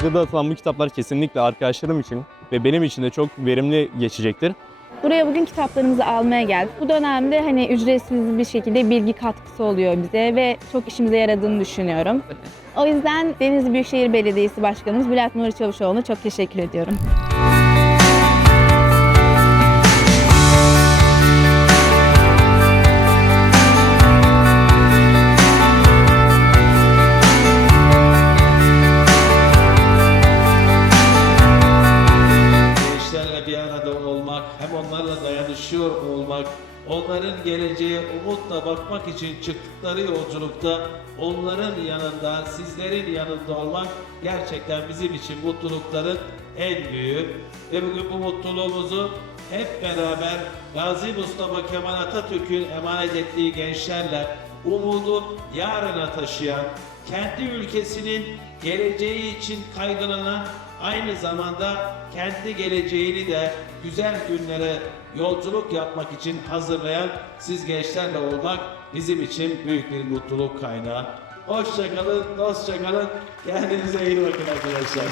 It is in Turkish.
Okulda dağıtılan bu kitaplar kesinlikle arkadaşlarım için ve benim için de çok verimli geçecektir. Buraya bugün kitaplarımızı almaya geldik. Bu dönemde hani ücretsiz bir şekilde bilgi katkısı oluyor bize ve çok işimize yaradığını düşünüyorum. O yüzden Denizli Büyükşehir Belediyesi Başkanımız Bülent Nuri Çavuşoğlu'na çok teşekkür ediyorum. Gençlerle bir arada olmak, hem onlarla dayanışıyor olmak, onların geleceğe umutla bakmak için çıktıkları yolculukta onların yanında, sizlerin yanında olmak gerçekten bizim için mutlulukların en büyüğü. Ve bugün bu mutluluğumuzu hep beraber Gazi Mustafa Kemal Atatürk'ün emanet ettiği gençlerle umudu yarına taşıyan, kendi ülkesinin geleceği için kaygılanan, aynı zamanda kendi geleceğini de güzel günlere yolculuk yapmak için hazırlayan siz gençlerle olmak bizim için büyük bir mutluluk kaynağı. Hoşça kalın, dostça kalın. Kendinize iyi bakın arkadaşlar.